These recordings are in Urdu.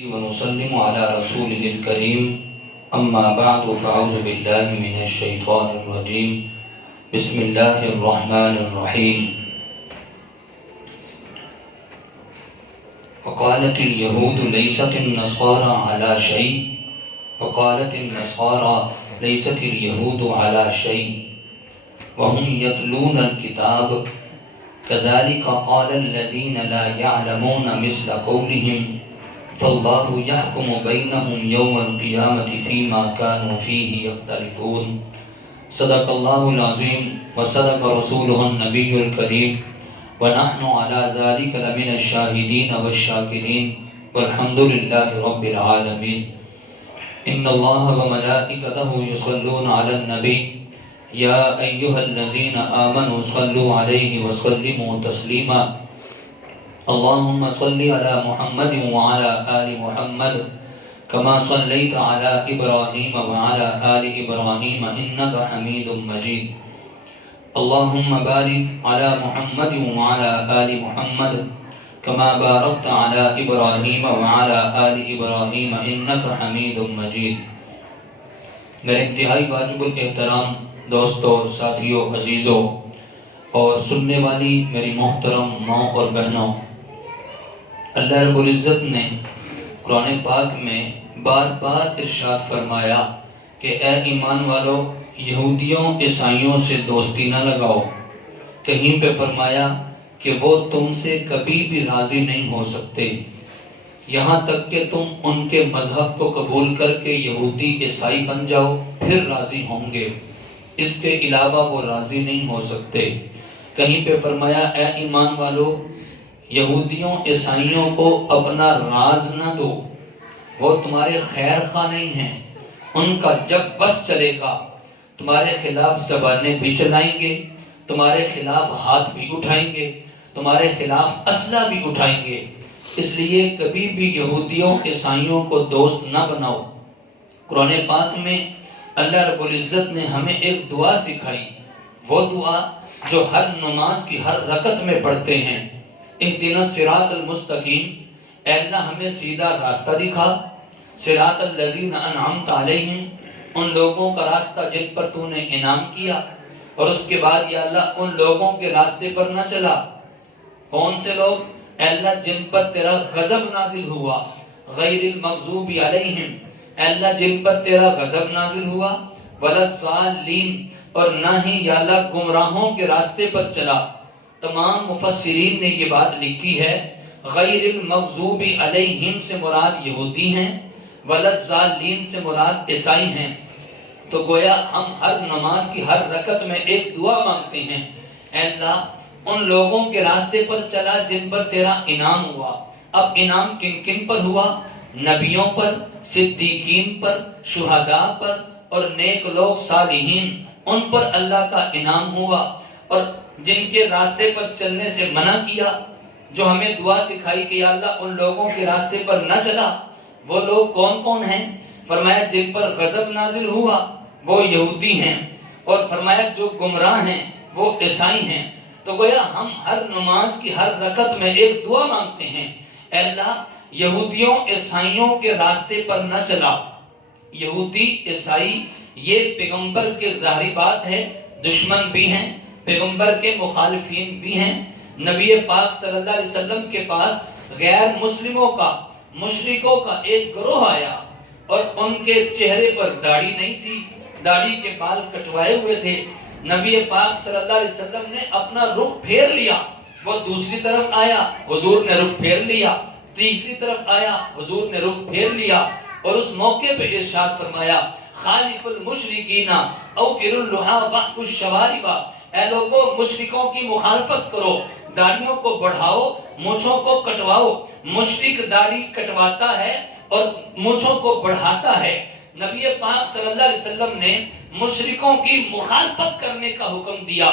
ونسلم على رسوله الكريم أما بعد فأعوذ بالله من الشيطان الرجيم بسم الله الرحمن الرحيم وقالت اليهود ليست النصارى على شيء وقالت النصارى ليست اليهود على شيء وهم يتلون الكتاب كذلك قال الذين لا يعلمون مثل قولهم فالله يحكم بينهم يوم القيامة فيما كانوا فيه يختلفون صدق الله العظيم وصدق رسوله النبي الكريم ونحن على ذلك لمن الشاهدين والشاكرين والحمد لله رب العالمين إن الله وملائكته يصلون على النبي يا أيها الذين آمنوا صلوا عليه وسلموا تسليما اللهم صل على محمد وعلى آل محمد كما صليت على إبراهيم وعلى آل إبراهيم إنك حميد مجيد اللهم بارك على محمد وعلى آل محمد كما باركت على إبراهيم وعلى آل إبراهيم إنك حميد مجيد میرے انتہائی واجب الاحترام دوستوں، ساتھیوں، عزیزوں اور سننے والی میری محترم ماں اور بہنوں، اللہ رب العزت نے قرآن پاک میں بار بار ارشاد فرمایا کہ اے ایمان والو، یہودیوں عیسائیوں سے دوستی نہ لگاؤ۔ کہیں پہ فرمایا کہ وہ تم سے کبھی بھی راضی نہیں ہو سکتے، یہاں تک کہ تم ان کے مذہب کو قبول کر کے یہودی عیسائی بن جاؤ پھر راضی ہوں گے، اس کے علاوہ وہ راضی نہیں ہو سکتے۔ کہیں پہ فرمایا اے ایمان والو، یہودیوں عیسائیوں کو اپنا راز نہ دو، وہ تمہارے خیر خواہ نہیں ہیں، ان کا جب بس چلے گا تمہارے خلاف زبانیں بھی چلائیں گے، تمہارے خلاف ہاتھ بھی اٹھائیں گے، تمہارے خلاف اسلحہ بھی اٹھائیں گے، اس لیے کبھی بھی یہودیوں عیسائیوں کو دوست نہ بناؤ۔ قرآن پاک میں اللہ رب العزت نے ہمیں ایک دعا سکھائی، وہ دعا جو ہر نماز کی ہر رکعت میں پڑھتے ہیں، اہدنا الصراط المستقیم، اے اللہ ہمیں سیدھا راستہ دکھا، صراط الذین انعمت علیہم، ان لوگوں کا راستہ جن پر تو نے انعام کیا، اور اس کے بعد یا اللہ ان لوگوں کے راستے پر نہ چلا۔ کون سے لوگ؟ اے اللہ جن پر تیرا غضب نازل ہوا، غیر المغضوب علیہم، اے اللہ جن پر تیرا غضب نازل ہوا، ولا الضالین، اور نہ ہی یا اللہ گمراہوں کے راستے پر چلا۔ تمام مفسرین نے یہ بات لکھی ہے، غیر المغضوب علیہم سے مراد یہودی ہیں، ولا الضالین سے مراد عیسائی ہیں۔ تو گویا ہم ہر نماز کی ہر رکعت میں ایک دعا مانگتے ہیں، اے اللہ ان لوگوں کے راستے پر چلا جن پر تیرا انعام ہوا۔ اب انعام کن کن پر ہوا؟ نبیوں پر، صدیقین پر، شہداء پر اور نیک لوگ صالحین، ان پر اللہ کا انعام ہوا۔ اور جن کے راستے پر چلنے سے منع کیا، جو ہمیں دعا سکھائی کہ یا اللہ ان لوگوں کے راستے پر نہ چلا، وہ لوگ کون کون ہیں؟ فرمایا جن پر غضب نازل ہوا وہ یہودی ہیں، اور فرمایا جو گمراہ ہیں وہ عیسائی ہیں۔ تو گویا ہم ہر نماز کی ہر رکعت میں ایک دعا مانگتے ہیں، اے اللہ یہودیوں عیسائیوں کے راستے پر نہ چلا۔ یہودی عیسائی یہ پیغمبر کے ظاہری بات ہے، دشمن بھی ہیں، پیغمبر کے مخالفین بھی ہیں۔ نبی پاک صلی اللہ علیہ وسلم کے پاس غیر مسلموں کا، مشرکوں کا ایک گروہ آیا، اور ان کے چہرے پر داڑھی نہیں تھی، داڑھی کے بال کٹوائے ہوئے تھے۔ نبی پاک صلی اللہ علیہ وسلم نے اپنا رخ پھیر لیا، وہ دوسری طرف آیا، حضور نے رخ پھیر لیا، تیسری طرف آیا، حضور نے رخ پھیر لیا، اور اس موقع پہ ارشاد فرمایا خالف المشرکین اوفر اللحى واحفظ الشوارب، اے لوگوں مشرکوں کی مخالفت کرو، داڑھیوں کو بڑھاؤ، مونچھوں کو کٹواؤ۔ مشرک داڑھی کٹواتا ہے اور مونچھوں کو بڑھاتا ہے۔ نبی پاک صلی اللہ علیہ وسلم نے مشرکوں کی مخالفت کرنے کا حکم دیا،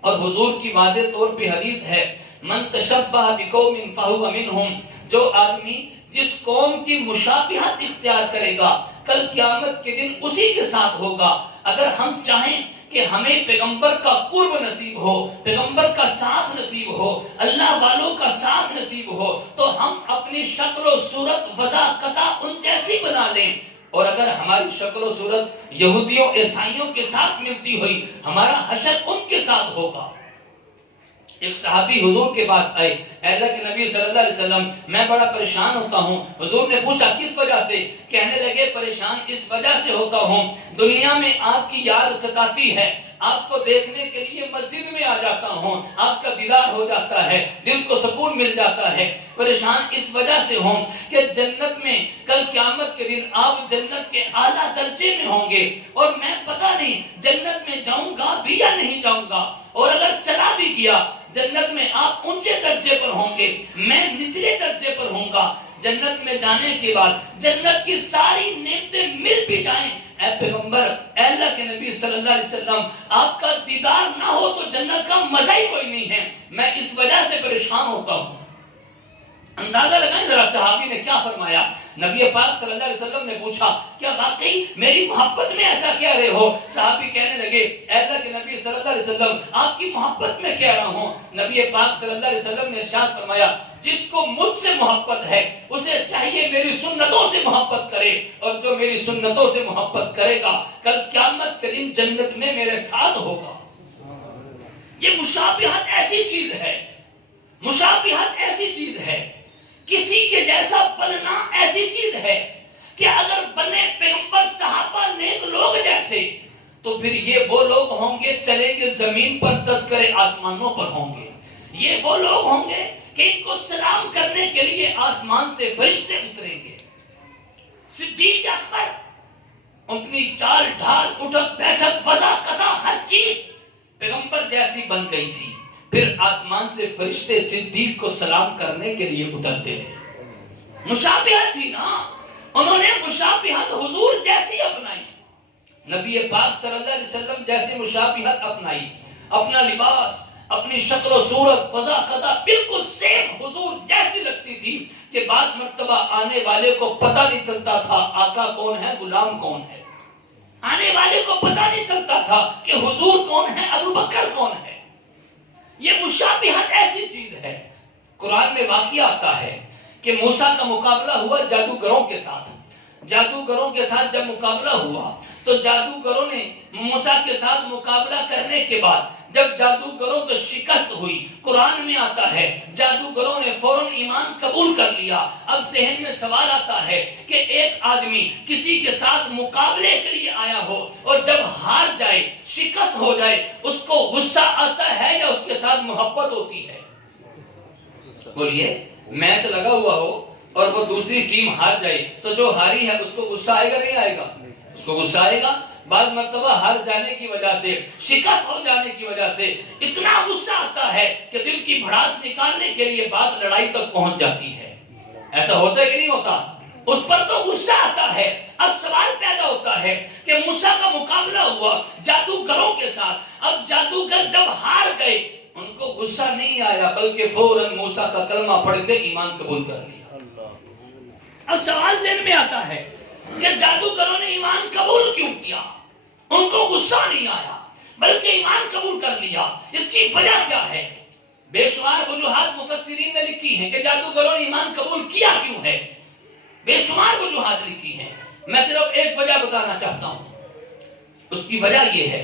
اور حضور کی واضح طور پہ حدیث ہے من تشبہ بقوم فہو منہم، جو آدمی جس قوم کی مشابہت اختیار کرے گا کل قیامت کے دن اسی کے ساتھ ہوگا۔ اگر ہم چاہیں کہ ہمیں پیغمبر کا قرب نصیب ہو، پیغمبر کا ساتھ نصیب ہو، اللہ والوں کا ساتھ نصیب ہو، تو ہم اپنی شکل و صورت وضاقتہ ان جیسی بنا لیں. اور اگر ہماری شکل و صورت یہودیوں عیسائیوں کے ساتھ ملتی ہوئی، ہمارا حشر ان کے ساتھ ہوگا. ایک صحابی حضور کے پاس آئے، اے اللہ کے نبی صلی اللہ علیہ وسلم میں بڑا پریشان ہوتا ہوں. حضور نے پوچھا کس وجہ سے؟ کہنے لگے پریشان اس وجہ سے ہوتا ہوں، دنیا میں آپ کی یاد ستاتی ہے، آپ کو دیکھنے کے لیے مسجد میں آ جاتا ہوں، آپ کا دیدار ہو جاتا ہے، دل کو سکون مل جاتا ہے. پریشان اس وجہ سے ہوں کہ جنت میں کل قیامت کے دن آپ جنت کے اعلیٰ درجے میں ہوں گے، اور میں پتہ نہیں جنت میں جاؤں گا بھی یا نہیں جاؤں گا، اور اگر چلا بھی گیا جنت میں آپ اونچے درجے پر ہوں گے، میں نچلے درجے پر ہوں گا. جنت میں جانے کے بعد جنت کی ساری نعمتیں مل بھی جائیں، اے پیغمبر، اے اللہ کے نبی صلی اللہ علیہ وسلم، آپ کا دیدار نہ ہو تو جنت کا مزہ ہی کوئی نہیں ہے، میں اس وجہ سے پریشان ہوتا ہوں. اندازہ لگائیں ذرا صحابی نے کیا فرمایا. نبی پاک صلی اللہ علیہ وسلم نے پوچھا کیا واقعی میری محبت میں ایسا کہہ رہے ہو؟ صحابی کہنے لگے اے اللہ کے نبی صلی اللہ علیہ وسلم آپ کی محبت میں کہہ رہا ہوں. نبی پاک صلی اللہ علیہ وسلم نے ارشاد فرمایا جس کو مجھ سے محبت ہے اسے چاہیے میری سنتوں سے محبت کرے، اور جو میری سنتوں سے محبت کرے گا کل قیامت کے دن جنت میں میرے ساتھ ہوگا. یہ مشابہت ایسی چیز ہے، مشابہت ایسی چیز ہے، کسی کے جیسا بننا ایسی چیز ہے کہ اگر بنے پیغمبر صحابہ نیک لوگ جیسے تو پھر یہ وہ لوگ ہوں گے چلیں گے زمین پر، تذکرے آسمانوں پر ہوں گے. یہ وہ لوگ ہوں گے کہ ان کو سلام کرنے کے لیے آسمان سے فرشتے اتریں گے. صدیق اکبر اپنی چال ڈھال اٹھک بیٹھک وضاقتہ ہر چیز پیغمبر جیسی بن گئی تھی. پھر آسمان سے فرشتے صدیق کو سلام کرنے کے لیے اترتے تھے. مشابہت تھی نا، انہوں نے مشابہت حضور جیسی اپنائی، نبی پاک صلی اللہ علیہ وسلم جیسی مشابہت اپنائی. اپنا لباس، اپنی شکل و صورت وضاقتہ بالکل سیم حضور جیسی لگتی تھی کہ بعض مرتبہ آنے والے کو پتہ نہیں چلتا تھا آقا کون ہے غلام کون ہے. آنے والے کو پتہ نہیں چلتا تھا کہ حضور کون ہے ابو بکر کون ہے. یہ مشابہت ایسی چیز ہے. قرآن میں واقعہ آتا ہے کہ موسیٰ کا مقابلہ ہوا جادوگروں کے ساتھ. جادوگروں کے ساتھ جب مقابلہ ہوا تو جادوگروں نے موسیٰ کے ساتھ مقابلہ کرنے کے بعد جب جادوگروں کو شکست ہوئی، قرآن میں آتا ہے جادوگروں نے فوراً ایمان قبول کر لیا. اب ذہن میں سوال آتا ہے کہ ایک آدمی کسی کے ساتھ مقابلے کے لیے آیا ہو اور جب ہار جائے، شکست ہو جائے، اس کو غصہ آتا ہے یا اس کے ساتھ محبت ہوتی ہے؟ بولیے، میچ لگا ہوا ہو اور وہ دوسری ٹیم ہار جائے تو جو ہاری ہے اس کو غصہ آئے گا نہیں آئے گا؟ اس کو غصہ آئے گا. بعض مرتبہ ہار جانے کی وجہ سے، شکست ہو جانے کی وجہ سے اتنا غصہ آتا ہے کہ دل کی بھڑاس نکالنے کے لیے بات لڑائی تک پہنچ جاتی ہے. ایسا ہوتا ہے کہ نہیں ہوتا؟ اس پر تو غصہ آتا ہے. اب سوال پیدا ہوتا ہے کہ موسیٰ کا مقابلہ ہوا جادوگروں کے ساتھ. اب جادوگر جب ہار گئے ان کو غصہ نہیں آیا بلکہ فوراً موسیٰ کا کلمہ پڑھ کے ایمان قبول کر لیا. اب سوال ذہن میں آتا ہے کہ جادوگروں نے ایمان قبول کیوں کیا؟ ان کو غصہ نہیں آیا بلکہ ایمان قبول کر لیا. اس کی وجہ کیا ہے؟ بے شمار وجوہات مفسرین نے لکھی ہیں کہ جادوگروں نے ایمان قبول کیا کیوں ہے. بے شمار وجوہات لکھی ہیں، میں صرف ایک وجہ بتانا چاہتا ہوں. اس کی وجہ یہ ہے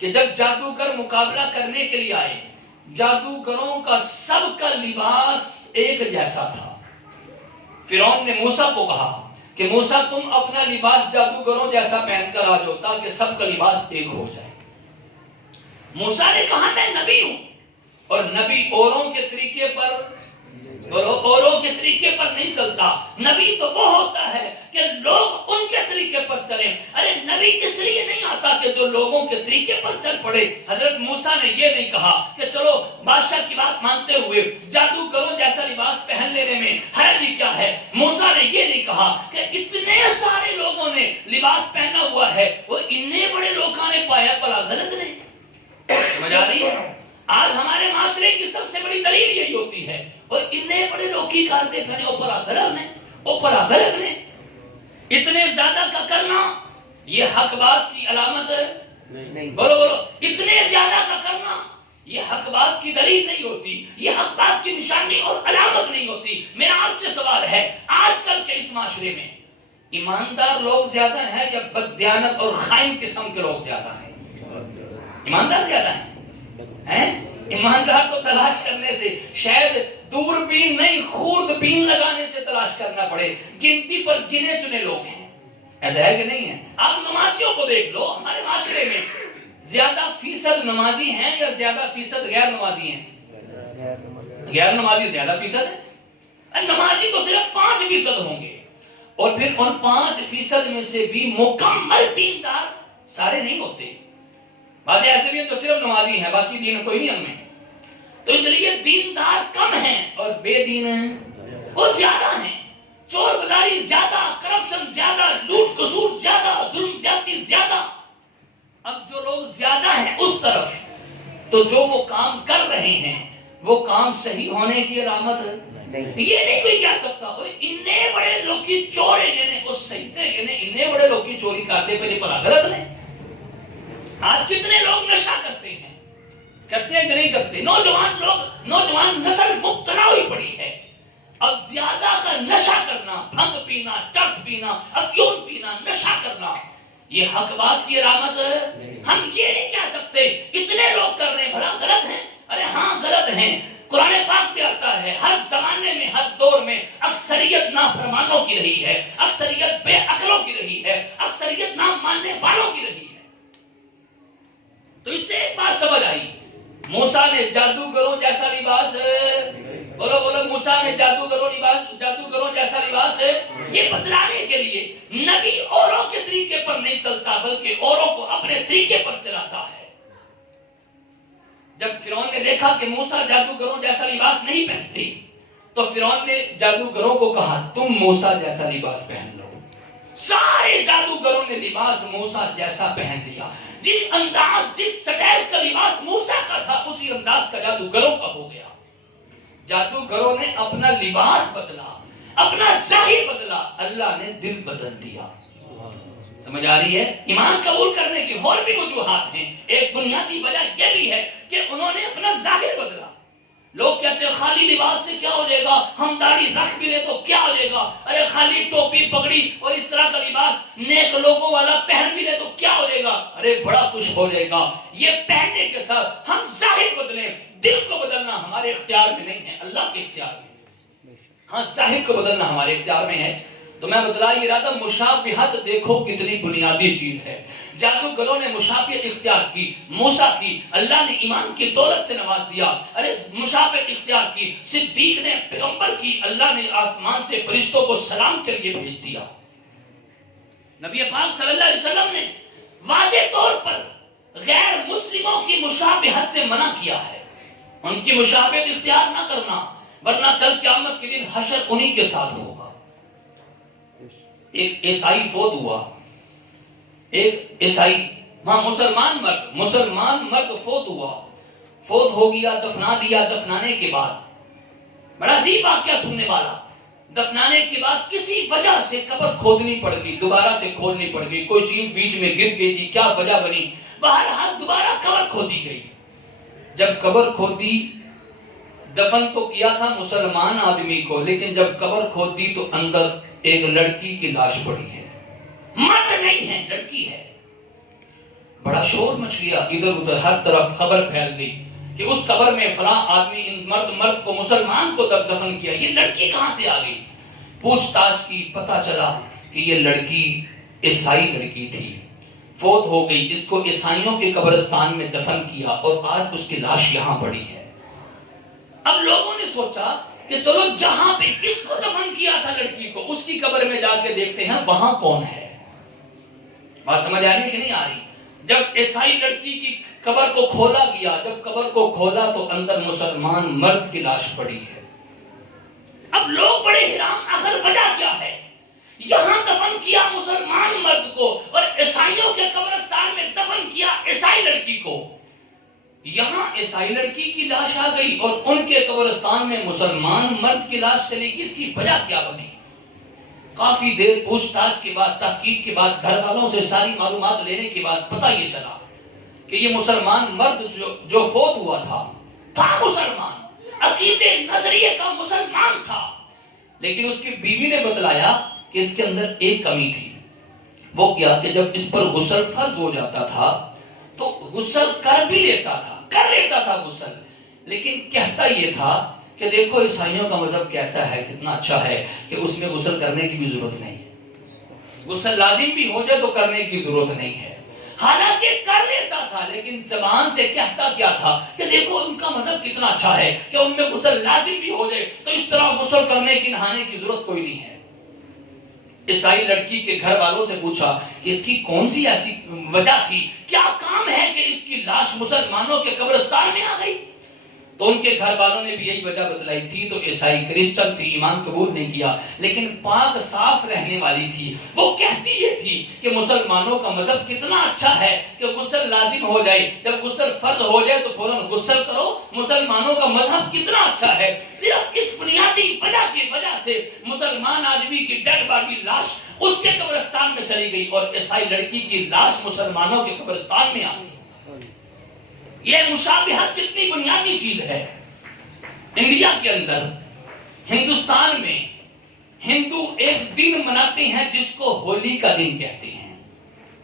کہ جب جادوگر مقابلہ کرنے کے لیے آئے، جادوگروں کا سب کا لباس ایک جیسا تھا. فرعون نے موسیٰ کو کہا کہ موسیٰ تم اپنا لباس جادوگروں جیسا پہن کر آ جاؤ تاکہ سب کا لباس ایک ہو جائے. موسیٰ نے کہا میں نبی ہوں، اور نبی اوروں کے طریقے پر نہیں چلتا. نبی تو وہ ہوتا ہے کہ لوگ ان کے طریقے پر چلیں. ارے نبی اس لیے نہیں آتا کہ جو لوگوں کے طریقے پر چل پڑے. حضرت موسیٰ نے یہ نہیں کہا کہ چلو بادشاہ کی بات مانتے ہوئے جادوگروں جیسا لباس پہن لینے میں حرج کیا ہے. موسیٰ نے یہ نہیں کہا کہ اتنے سارے لوگوں نے لباس پہنا ہوا ہے وہ اتنے بڑے لوگوں نے پایا بلا غلط نہیں. سمجھ آ رہی ہے؟ آج ہمارے معاشرے کی سب سے بڑی دلیل یہی ہوتی ہے، اور اتنے بڑے لوگ کی کارتے پہنے اوپر غلط نے اتنے زیادہ کا کرنا یہ حق بات کی علامت بولو بولو، اتنے زیادہ کا کرنا یہ حق بات کی دلیل نہیں ہوتی، یہ حق بات کی نشانی اور علامت نہیں ہوتی۔ میرا آپ سے سوال ہے، آج کل کے اس معاشرے میں ایماندار لوگ زیادہ ہیں یا بددیانت اور خائن قسم کے لوگ زیادہ ہیں؟ ایماندار زیادہ ہیں؟ ایماندار تو تلاش کرنے سے شاید دوربین نہیں خوردبین لگانے سے تلاش کرنا پڑے، گنتی پر گنے چنے لوگ ہیں۔ ایسا ہے کہ نہیں ہے؟ آپ نمازیوں کو دیکھ لو، ہمارے معاشرے میں زیادہ فیصد نمازی ہیں یا زیادہ فیصد غیر نمازی ہیں؟ غیر نمازی زیادہ فیصد ہے، نمازی تو صرف 5% ہوں گے، اور پھر ان 5% میں سے بھی مکمل دیندار سارے نہیں ہوتے، بعض ایسے بھی ہیں جو صرف نمازی ہیں، باقی دین کوئی نہیں ان میں۔ تو اس لیے دیندار کم ہیں اور بے دین وہ زیادہ ہیں، چور بازاری زیادہ، کرپشن زیادہ، لوٹ کسوٹ زیادہ، ظلم زیادتی زیادہ۔ اب جو لوگ زیادہ ہیں اس طرف، تو جو وہ کام کر رہے ہیں وہ کام صحیح ہونے کی علامت ہے؟ یہ نہیں کوئی کہہ سکتا اتنے بڑے لوگ کی چورے جنے اس سجدے جنے اتنے بڑے لوگ کی چوری کرتے پہ یہ پلا غلط نہیں۔ آج کتنے لوگ نشہ کرتے ہیں کہ نہیں کرتے؟ نوجوان نسل مبتلا ہوئی پڑی ہے۔ اب زیادہ کا نشہ کرنا، بھنگ پینا، چرس پینا، افیون پینا، نشہ کرنا، یہ حق بات کی علامت ہے؟ ہم یہ نہیں کہہ سکتے اتنے لوگ کر رہے ہیں بھلا غلط ہیں؟ ارے ہاں غلط ہیں، قرآن پاک میں آتا ہے ہر زمانے میں ہر دور میں اکثریت نافرمانوں کی رہی ہے، اکثریت بے عقلوں کی رہی ہے، اکثریت نہ ماننے والوں کی رہی ہے۔ تو اس سے ایک بات سمجھ آئی، موسیٰ نے جادوگروں جیسا لباس بولو بولو، موسیٰ نے جادوگروں جیسا لباس یہ بتلانے کے لیے نبی اوروں کے طریقے پر نہیں چلتا بلکہ اوروں کو اپنے طریقے پر چلاتا ہے۔ جب فرعون نے دیکھا کہ موسیٰ جادوگروں جیسا لباس نہیں پہنتی تو فرعون نے جادوگروں کو کہا تم موسیٰ جیسا لباس پہن لو۔ سارے جادوگروں نے لباس موسیٰ جیسا پہن لیا، جس انداز جس سٹائل کا لباس موسیٰ کا تھا اسی انداز کا جادوگروں کا ہو گیا۔ جادوگروں نے اپنا لباس بدلا، اپنا ظاہر بدلا، اللہ نے دل بدل دیا۔ سمجھ آ رہی ہے؟ ایمان قبول کرنے کی اور بھی وجوہات ہیں، ایک بنیادی وجہ یہ بھی ہے کہ انہوں نے اپنا ظاہر بدلا۔ لوگ کہتے ہیں خالی لباس سے کیا ہو جائے گا، ہم داڑھی رکھ بھی لیں تو کیا ہو جائے گا، ارے خالی ٹوپی پگڑی اور اس طرح کا لباس نیک لوگوں والا پہن بھی لیں تو کیا ہو جائے گا، ارے بڑا کچھ ہو جائے گا۔ یہ پہننے کے ساتھ ہم ظاہر بدلیں، دل کو بدلنا ہمارے اختیار میں نہیں ہے، اللہ کے اختیار میں۔ ہاں ظاہر کو بدلنا ہمارے اختیار میں ہے۔ تو میں بتلا یہ رہا تھا مشابہت دیکھو کتنی بنیادی چیز ہے۔ جادوگروں نے مشابہت اختیار کی، موسیٰ کی اللہ نے ایمان کی دولت سے نواز دیا، ارے مشابہت اختیار کی، صدیق نے پیغمبر کی، اللہ نے آسمان سے فرشتوں کو سلام کے لیے بھیج دیا۔ نبی پاک صلی اللہ علیہ وسلم نے واضح طور پر غیر مسلموں کی مشابہت سے منع کیا ہے، ان کی مشابہت اختیار نہ کرنا، ورنہ کل قیامت کے دن حشر انہی کے ساتھ ہوگا۔ ایک عیسائی فوت ہوا، ایک عیسائی وہاں مسلمان مرد فوت ہوا، فوت ہو گیا، دفنا دیا۔ دفنانے کے بعد بڑا عجیب واقعہ سننے والا، دفنانے کے بعد کسی وجہ سے قبر کھودنی پڑ گئی، دوبارہ سے کھودنی پڑ گئی، کوئی چیز بیچ میں گر گئی تھی، کیا وجہ بنی، بہرحال دوبارہ قبر کھودی گئی۔ جب قبر کھودی، دفن تو کیا تھا مسلمان آدمی کو، لیکن جب قبر کھودی تو اندر ایک لڑکی کی لاش پڑی ہے، مرد نہیں ہے، لڑکی ہے۔ بڑا شور مچ گیا، ادھر ادھر ہر طرف خبر پھیل گئی کہ اس قبر میں فلاں آدمی ان مرد کو مسلمان کو دفن کیا، یہ لڑکی کہاں سے آ گئی؟ پوچھ تاچھ کی، پتہ چلا کہ یہ لڑکی عیسائی لڑکی تھی، فوت ہو گئی، اس کو عیسائیوں کے قبرستان میں دفن کیا اور آج اس کی لاش یہاں پڑی ہے۔ اب لوگوں نے سوچا کہ چلو جہاں پہ اس کو دفن کیا تھا لڑکی کو، اس کی قبر میں جا کے دیکھتے ہیں وہاں کون ہے۔ بات سمجھ آ رہی ہے کہ نہیں آ رہی؟ جب عیسائی لڑکی کی قبر کو کھولا گیا، جب قبر کو کھولا تو اندر مسلمان مرد کی لاش پڑی ہے۔ اب لوگ بڑے حیران، آخر وجہ کیا ہے؟ یہاں دفن کیا مسلمان مرد کو اور عیسائیوں کے قبرستان میں دفن کیا عیسائی لڑکی کو، یہاں عیسائی لڑکی کی لاش آ گئی اور ان کے قبرستان میں مسلمان مرد کی لاش چلی گئی، اس کی وجہ کیا بنی؟ کافی دیر پوچھ تاچھ کے بعد، تحقیق کے بعد، گھر والوں سے ساری معلومات لینے کے بعد پتہ یہ چلا کہ یہ مسلمان مرد جو فوت ہوا تھا مسلمان، عقیدے نظریے کا مسلمان تھا، لیکن اس کی بیوی نے بتلایا کہ اس کے اندر ایک کمی تھی۔ وہ کیا کہ جب اس پر غسل فرض ہو جاتا تھا تو غسل کر لیتا تھا غسل، لیکن کہتا یہ تھا کہ دیکھو عیسائیوں کا مذہب کیسا ہے، کتنا اچھا ہے کہ اس میں غسل کرنے کی بھی ضرورت نہیں ہے، غسل لازم بھی ہو جائے تو کرنے کی ضرورت نہیں ہے۔ حالانکہ کر لیتا تھا، لیکن زبان سے کہتا کیا تھا کہ دیکھو ان کا مذہب کتنا اچھا ہے کہ ان میں غسل لازم بھی ہو جائے تو اس طرح غسل کرنے کی، نہانے کی ضرورت کوئی نہیں ہے۔ عیسائی لڑکی کے گھر والوں سے پوچھا کہ اس کی کون سی ایسی وجہ تھی، کیا کام ہے کہ اس کی لاش مسلمانوں کے قبرستان میں آ گئی؟ تو ان کے گھر والوں نے بھی یہی وجہ بتلائی تھی، تو عیسائی کرسچن تھی، ایمان قبول نہیں کیا، لیکن پاک صاف رہنے والی تھی۔ وہ کہتی یہ تھی کہ مسلمانوں کا مذہب کتنا اچھا ہے کہ غسل لازم ہو جائے، جب غسل فرض ہو جائے تو فوراً غسل کرو، مسلمانوں کا مذہب کتنا اچھا ہے۔ صرف اس بنیادی وجہ کی وجہ سے مسلمان آدمی کی ڈیڈ باڈی، لاش اس کے قبرستان میں چلی گئی اور عیسائی لڑکی کی لاش مسلمانوں کے قبرستان میں آ گئی۔ یہ مشابہت کتنی بنیادی چیز ہے۔ انڈیا کے اندر، ہندوستان میں ہندو ایک دن مناتے ہیں جس کو ہولی کا دن کہتے ہیں۔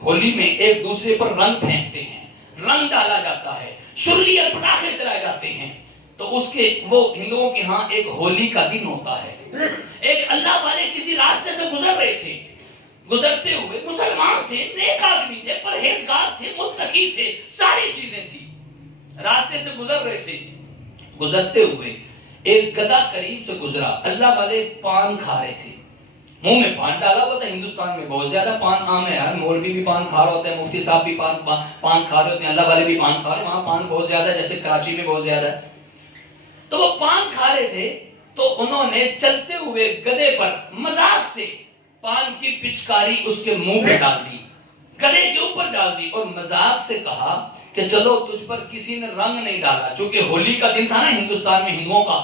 ہولی میں ایک دوسرے پر رنگ پھینکتے ہیں، رنگ ڈالا جاتا ہے، شرلی اور پٹاخے چلائے جاتے ہیں، تو اس کے وہ ہندوؤں کے ہاں ایک ہولی کا دن ہوتا ہے۔ ایک اللہ والے کسی راستے سے گزر رہے تھے، گزرتے ہوئے مسلمان تھے، نیک آدمی تھے، پرہیزگار تھے، متقی تھے، ساری چیزیں تھی، راستے سے گزر رہے تھے۔ گزرتے ہوئے ایک گدھا قریب سے گزرا، اللہ والے پان کھا رہے تھے، منہ میں پان ڈالا ہوا تھا۔ ہندوستان میں بہت زیادہ پان عام ہے یار، مولوی بھی پان کھا رہے ہوتے ہیں، مفتی صاحب بھی پان کھا رہے ہوتے ہیں، اللہ والے بھی پان کھا رہے ہیں، وہاں پان بہت زیادہ ہے، جیسے کراچی میں بہت زیادہ ہے۔ تو وہ پان کھا رہے تھے تو انہوں نے چلتے ہوئے گدھے پر مذاق سے پان کی پچکاری اس کے منہ پہ ڈال دی، گلے کے اوپر ڈال دی، اور مذاق سے کہا کہ چلو تجھ پر کسی نے رنگ نہیں ڈالا، چونکہ ہولی کا دن تھا نا ہندوستان میں ہندوؤں کا،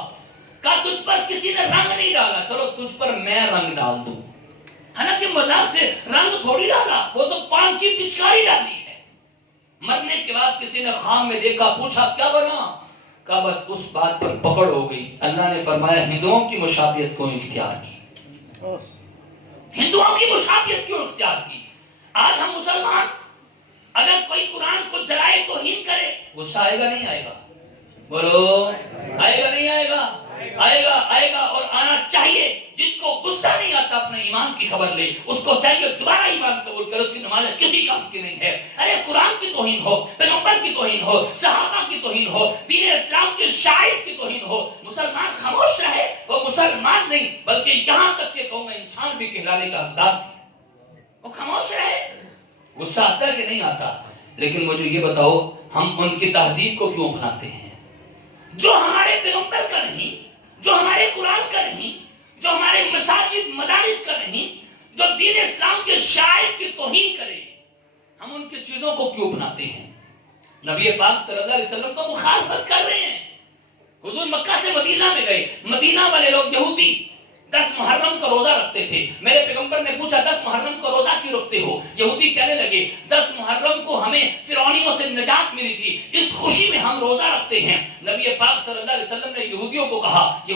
کہا تجھ پر کسی نے رنگ نہیں ڈالا، چلو تجھ پر میں رنگ ڈال دوں۔ حالانکہ مذاق سے رنگ تھوڑی ڈالا، وہ تو پان کی پچکاری ڈالی ہے۔ مرنے کے بعد کسی نے خواب میں دیکھا، پوچھا کیا بنا؟ کہا بس اس بات پر پکڑ ہو گئی۔ اللہ نے فرمایا ہندوؤں کی مشابہت کیوں اختیار کی، ہندوؤں کی مشابہت کیوں اختیار کی؟ آج ہم مسلمان اگر کوئی قرآن کو جلائے توہین کرے، غصہ آئے گا نہیں آئے گا؟ بولو، آئے گا نہیں آئے گا؟ آئے گا اور آنا چاہیے۔ جس کو غصہ نہیں آتا اپنے ایمان کی خبر لے، اس کو چاہیے دوبارہ ایمان قبول کرے، اس کی نماز کسی کام کی نہیں ہے۔ ارے قرآن کی توہین ہو، پیغمبر کی توہین ہو، صحابہ کی توہین ہو، دین اسلام کے شاعر کی توہین ہو، مسلمان خاموش رہے، وہ مسلمان نہیں بلکہ یہاں تک کہ کہوں گا انسان بھی کہلانے کا حقدار ہے، وہ خاموش رہے۔ غصہ آتا ہے کہ نہیں آتا؟ لیکن مجھے یہ بتاؤ ہم ان کی تہذیب کو کیوں اپناتے ہیں جو ہمارے پیغمبر کا نہیں، جو ہمارے قرآن کا نہیں، جو ہمارے مساجد مدارس کا نہیں، جو دین اسلام کے شاعر کی توہین کرے؟ ہم ان کی چیزوں کو کیوں اپناتے ہیں؟ نبی پاک صلی اللہ علیہ وسلم تو مخالفت کر رہے ہیں۔ حضور مکہ سے مدینہ میں گئے، مدینہ والے لوگ یہودی 10 محرم کا روزہ رکھتے تھے۔ میرے پیغمبر نے پوچھا 10 محرم کا روزہ کیوں رکھتے ہو؟ یہودی کہنے لگے 10 محرم کو ہمیں فرعونیوں سے نجات ملی تھی، اس خوشی میں ہم روزہ رکھتے ہیں۔ نبی پاک صلی اللہ علیہ وسلم نے یہودیوں کو کہا، اے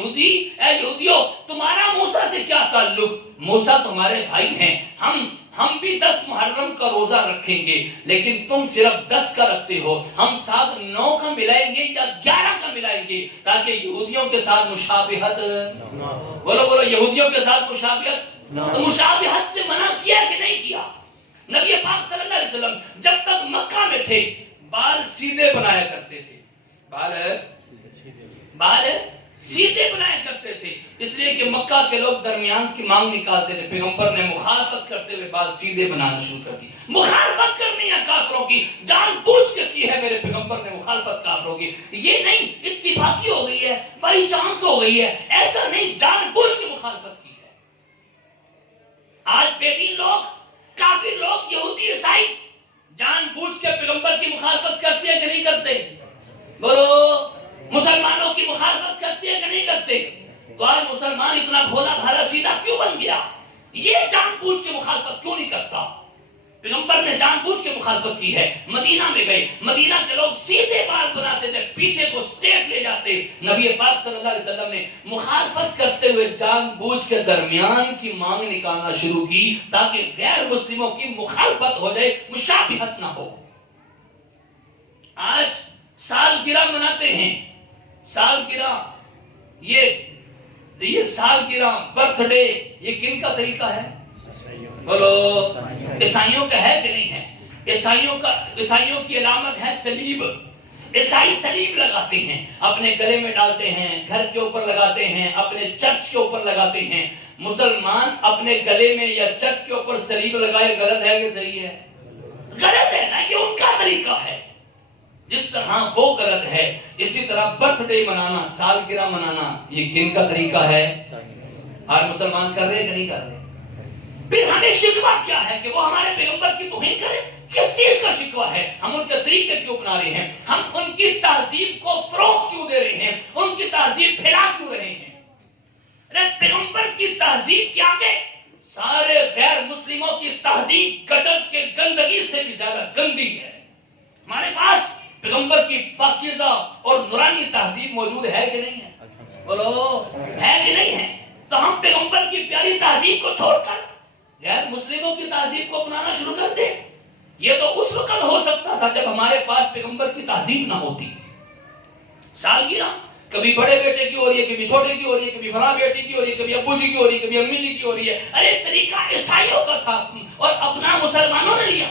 یہودیوں تمہارا موسیٰ سے کیا تعلق؟ موسیٰ تمہارے بھائی ہیں، ہم بھی 10 محرم کا روزہ رکھیں گے، لیکن تم صرف 10 کا رکھتے ہو، ہم ساتھ 9 کا ملائیں گے یا 11 کا ملائیں گے تاکہ یہودیوں کے ساتھ مشابہت۔ بولو یہودیوں کے ساتھ مشابہت، تو مشابہت سے منع کیا کہ نہیں کیا؟ نبی پاک صلی اللہ علیہ وسلم جب تک مکہ میں تھے بال سیدھے بنایا کرتے تھے، بال سیدھے بنایا کرتے تھے، اس لیے کہ مکہ کے لوگ درمیان کی مانگ نکالتے تھے۔ پیغمبر نے مخالفت کرتے ہوئے بال سیدھے بنانا شروع کر دی۔ مخالفت کرنی ہے کافروں کی، جان بوجھ کے کی ہے میرے پیغمبر نے مخالفت کافروں کی، یہ نہیں اتفاقی ہو گئی ہے، بائی چانس ہو گئی ہے، ایسا نہیں، جان بوجھ کے مخالفت کی ہے۔ آج بے دین لوگ، کافر لوگ، یہودی عیسائی جان بوجھ کے پیغمبر کی مخالفت کرتے ہیں کہ نہیں کرتے؟ بولو، مسلمانوں کی مخالفت کرتے ہیں کہ نہیں کرتے؟ تو آج مسلمان اتنا بھولا بھالا سیدھا کیوں بن گیا؟ یہ جان بوجھ کے مخالفت کیوں نہیں کرتا؟ پیغمبر نے جان بوجھ کے مخالفت کی ہے. مدینہ میں گئے, مدینہ کے لوگ سیدھے بال بناتے تھے, پیچھے کو سٹیٹ لے جاتے. نبی پاک صلی اللہ علیہ وسلم نے مخالفت کرتے ہوئے جان بوجھ کے درمیان کی مانگ نکالنا شروع کی تاکہ غیر مسلموں کی مخالفت ہو جائے, مشابہت نہ ہو. آج سالگرہ مناتے ہیں. سالگرہ, یہ سالگرہ, برتھ ڈے, یہ کن کا طریقہ ہے؟ بولو, عیسائیوں کا ہے کہ نہیں ہے؟ عیسائیوں کی علامت ہے سلیب. عیسائی سلیب لگاتے ہیں, اپنے گلے میں ڈالتے ہیں, گھر کے اوپر لگاتے ہیں, اپنے چرچ کے اوپر لگاتے ہیں. مسلمان اپنے گلے میں یا چرچ کے اوپر سلیب لگائے, غلط ہے کہ صحیح ہے؟ غلط ہے نا, یہ ان کا طریقہ ہے. جس طرح وہ غلط ہے, اسی طرح برتھ ڈے منانا, سالگرہ منانا, یہ کن کا طریقہ ہے؟ آج مسلمان کر رہے کہ نہیں کر رہے؟ پھر ہمیں شکوہ کیا ہے کہ وہ ہمارے پیغمبر کی توہین کرے؟ کس چیز کا شکوہ ہے؟ ہم ان کے طریقے کیوں اپنا رہے ہیں؟ ہم ان کی تہذیب کو فروغ کیوں دے رہے ہیں؟ ان کی تہذیب پھیلا کیوں رہے ہیں؟ پیغمبر کی تہذیب کے آگے سارے غیر مسلموں کی تہذیب گٹر کے گندگی سے بھی زیادہ گندی ہے. ہمارے پاس پیغمبر کی پاکیزہ اور نورانی تہذیب موجود ہے کہ نہیں ہے؟ بولو, ہے کہ نہیں ہے؟ تو ہم پیغمبر کی پیاری تہذیب کو چھوڑ کر غیر مسلموں کی تہذیب کو اپنانا شروع کر دیں. یہ تو اس وقت ہو سکتا تھا جب ہمارے پاس پیغمبر کی تہذیب نہ ہوتی. سالگرہ کبھی بڑے بیٹے کی ہو رہی ہے, کبھی چھوٹے کی ہو رہی ہے, کبھی فلاں بیٹی کی ہو رہی ہے, کبھی ابو جی کی ہو رہی ہے, کبھی امی جی کی ہو رہی ہے. ارے طریقہ عیسائیوں کا تھا اور اپنا مسلمانوں نے لیا.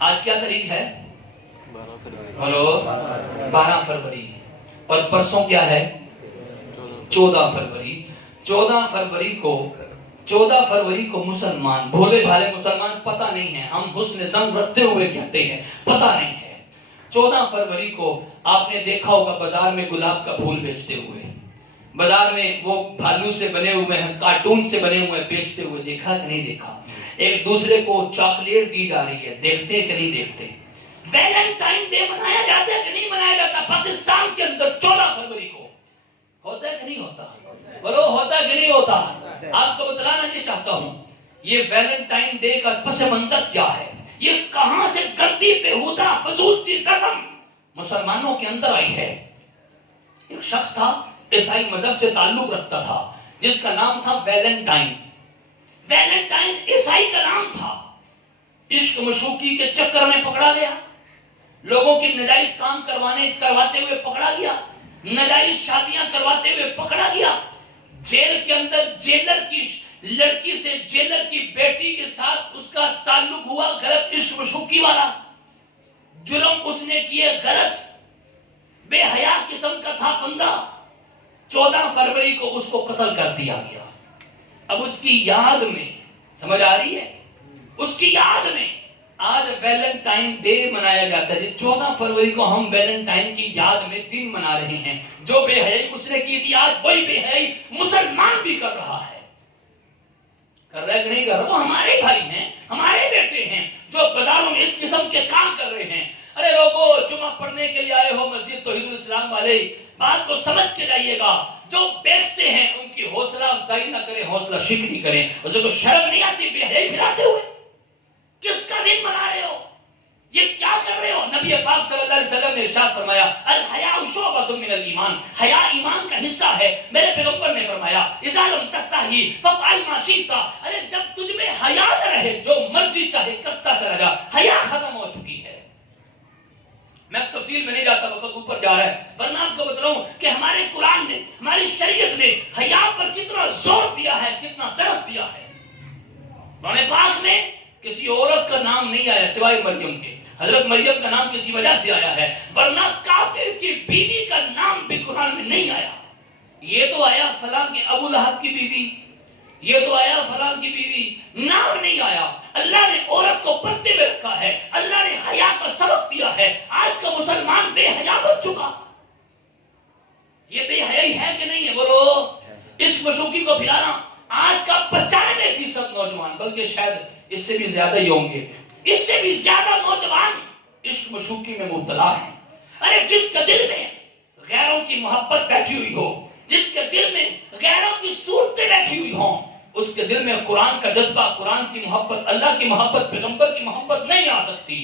آج کیا تاریخ ہے؟ ہلو, 12 فروری. اور پرسوں کیا ہے؟ 14 فروری. 14 فروری کو مسلمان, بھولے بھالے مسلمان, پتہ نہیں ہے, ہم حسن ظن رکھتے ہوئے کہتے ہیں, پتہ نہیں ہے. 14 فروری کو آپ نے دیکھا ہوگا بازار میں گلاب کا پھول بیچتے ہوئے, بازار میں وہ بھالو سے بنے ہوئے ہیں, کارٹون سے بنے ہوئے بیچتے ہوئے, دیکھا کہ نہیں دیکھا؟ ایک دوسرے کو چاکلیٹ دی جا رہی ہے, دیکھتے کہ نہیں دیکھتے؟ ویلنٹائن ڈے منایا جاتا ہے کہ نہیں منایا جاتا پاکستان کے اندر 14 فروری کو؟ ہوتا ہے کہ نہیں ہوتا؟ بولو, ہوتا ہے کہ نہیں ہوتا؟ آپ کو بتلانا یہ چاہتا ہوں, یہ ویلنٹائن ڈے کا پس منظر کیا ہے, یہ کہاں سے گندی بےہودہ فضول سی رسم مسلمانوں کے اندر آئی ہے. ایک شخص تھا, عیسائی مذہب سے تعلق رکھتا تھا, جس کا نام تھا ویلنٹائن. ویلنٹائن عیسائی کا نام تھا. عشق مشوقی کے چکر میں پکڑا گیا, لوگوں کی نجائز کام کرواتے ہوئے پکڑا گیا, نجائز شادیاں کرواتے ہوئے پکڑا گیا. جیل کے اندر جیلر کی لڑکی سے جیلر کی بیٹی کے ساتھ اس کا تعلق ہوا, غلط عشق مشوقی والا. جرم اس نے کیے غلط, بے حیا قسم کا تھا بندہ. 14 فروری کو اس کو قتل کر دیا گیا. اب اس کی یاد میں, سمجھ آ رہی ہے, اس کی یاد میں آج ویلنٹائن ڈے منایا جاتا ہے. 14 فروری کو ہم ویلنٹائن کی یاد میں دن منا رہے ہیں. جو بے حیائی اس نے کی تھی, آج وہی بے حیائی مسلمان بھی کر رہا ہے. کر رہا ہے کہ نہیں کر رہا؟ وہ ہمارے بھائی ہیں, ہمارے بیٹے ہیں, جو بازاروں میں اس قسم کے کام کر رہے ہیں. ارے لوگوں, جمعہ پڑھنے کے لیے آئے ہو مسجد توحید الاسلام والے, بات کو سمجھ کے جائیے گا. جو بیچتے ہیں ان کی حوصلہ افزائی نہ کریں, حوصلہ شکنی کریں. اسے کو شرم نہیں آتی بے حیائی پھیلاتے ہوئے؟ کس کا دن منا رہے ہو؟ یہ کیا کر رہے ہو؟ نبی پاک صلی اللہ علیہ وسلم نے ارشاد فرمایا, الحیاء شعبۃ من الایمان, حیا ایمان کا حصہ ہے. میرے پیغمبر نے فرمایا, اذا لم تستحی فافعل ما شئت. ارے جب تجھ میں حیا نہ رہے, جو مرضی چاہے کرتا چلا جا. حیا ختم ہو چکی ہے. میں تفصیل میں نہیں جاتا, وقت اوپر جا رہا ہے, ورنہ آپ کو بتلاؤں کہ ہمارے قرآن نے, ہماری شریعت نے حیا پر کتنا زور دیا ہے, کتنا درس دیا ہے. قرآن پاک میں کسی عورت کا نام نہیں آیا سوائے مریم کے. حضرت مریم کا نام کسی وجہ سے آیا ہے, ورنہ کافر کی بیوی کا نام بھی قرآن میں نہیں آیا. یہ تو آیا فلاں کے ابو لہب کی بیوی, یہ تو آیا فلاں کی بیوی, نام نہیں آیا. اللہ نے عورت کو پردے میں رکھا ہے, اللہ نے حیا کا سبق دیا ہے. آج کا مسلمان بے حیا بن چکا. یہ بے حیائی ہے کہ نہیں ہے؟ بولو. اس مشوقی کو پھیلانا, آج کا 95% نوجوان, بلکہ شاید اس سے بھی زیادہ ہی ہوں گے, اس سے بھی زیادہ نوجوان عشق مشوقی میں مبتلا ہیں. ارے جس کے دل میں غیروں کی محبت بیٹھی ہوئی ہو, جس کے دل میں غیروں کی صورتیں بیٹھی ہوئی ہوں, اس کے دل میں قرآن کا جذبہ، قرآن کی محبت، اللہ کی محبت، پیغمبر کی محبت نہیں آ سکتی۔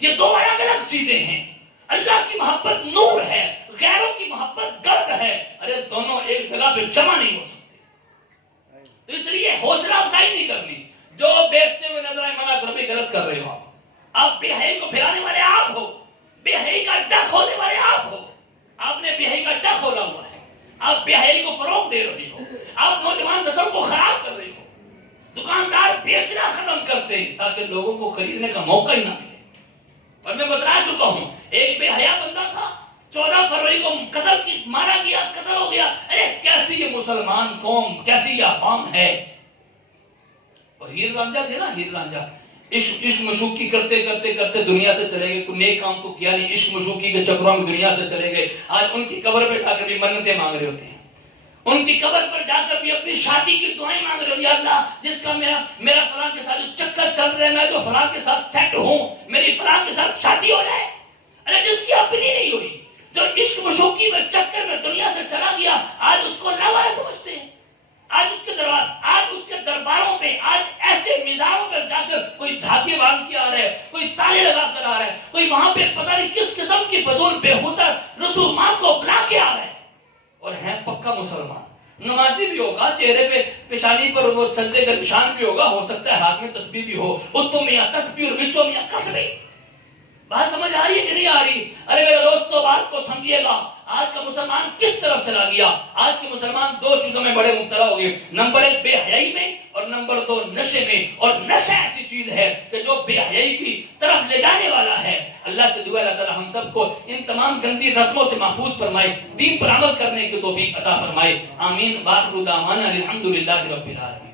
یہ دو الگ الگ چیزیں ہیں۔ اللہ کی محبت نور ہے، غیروں کی محبت گرد ہے۔ ارے دونوں ایک جگہ پہ جمع نہیں ہو سکتے۔ تو اس لیے حوصلہ افزائی نہیں کرنی۔ جو بیچتے ہوئے نظر آئے منع کرو، بھی غلط کر رہے ہو آپ بے حیائی کو پھیلانے والے آپ ہو، بے حیائی کا اڈا کھولنے والے آپ ہو۔ آپ نے بے حیائی کا اڈا کھولا ہوا ہے، آپ بے حیائی کو فروغ دے رہے ہو، آپ نوجوان نسل کو خراب کر رہے ہو۔ دکاندار بیچنا ختم کرتے ہیں تاکہ لوگوں کو خریدنے کا موقع ہی نہ ملے۔ اور میں بتلا چکا ہوں، ایک بے حیا بندہ تھا، 14 فروری کو مارا گیا، قتل ہو گیا۔ ارے کیسی یہ مسلمان قوم، کیسی یہ عوام ہے۔ اور ہیر رانجھا تھے نا، ہیر رانجھا عشق مشوقی کرتے کرتے کرتے دنیا سے چلے گئے۔ کوئی نیک کام تو کیا نہیں، عشق مشوقی کے چکروں میں دنیا سے چلے گئے۔ آج ان کی قبر پہ جا کر بھی منتیں مانگ رہے ہوتے ہیں، ان کی قبر پر جا کر بھی اپنی شادی کی دعائیں مانگ رہے ہو۔ یا اللہ، جس کا میرا فلاں کے ساتھ چکر چل رہا ہے، میں جو فلاں کے ساتھ سیٹ ہوں، میری فلاں کے ساتھ شادی ہو جائے۔ ارے جس کی اپنی نہیں ہوئی، جو عشق مشوقی میں چکر میں دنیا سے چلا گیا، آج اس کو اللہ والا سمجھتے ہیں۔ آج اس کے درباروں میں آج ایسے مزاروں پر جا کر کوئی دھاگے باندھ کے آ رہا ہے، کوئی تالے لگا کر آ رہا ہے، کوئی وہاں پہ پتہ نہیں کس قسم کی فضول بےہودہ رسومات کو بنا کے آ رہا ہے، اور ہے پکا مسلمان، نمازی بھی ہوگا، چہرے پہ پیشانی پر وہ سجدے کا نشان بھی ہوگا، ہو سکتا ہے ہاتھ میں تسبیح بھی ہو، اتوں میاں تسبیح اور وچوں میاں کسبے۔ بات سمجھ آ رہی ہے کہ نہیں آ رہی؟ ارے میرے دوستو، بات کو سمجھیے گا، آج کا مسلمان کس طرف چلا گیا؟ آج کے مسلمان دو چیزوں میں بڑے مبتلا ہو گئے، نمبر 1 بے حیائی میں، اور نمبر 2 نشے میں۔ اور نشہ ایسی چیز ہے کہ جو بے حیائی کی طرف لے جانے والا ہے۔ اللہ سے دعا ہے اللہ تعالی ہم سب کو ان تمام گندی رسموں سے محفوظ فرمائے، دین پر عمل کرنے کی توفیق عطا فرمائے، آمین۔ وآخر دعوانا الحمدللہ رب العالمین۔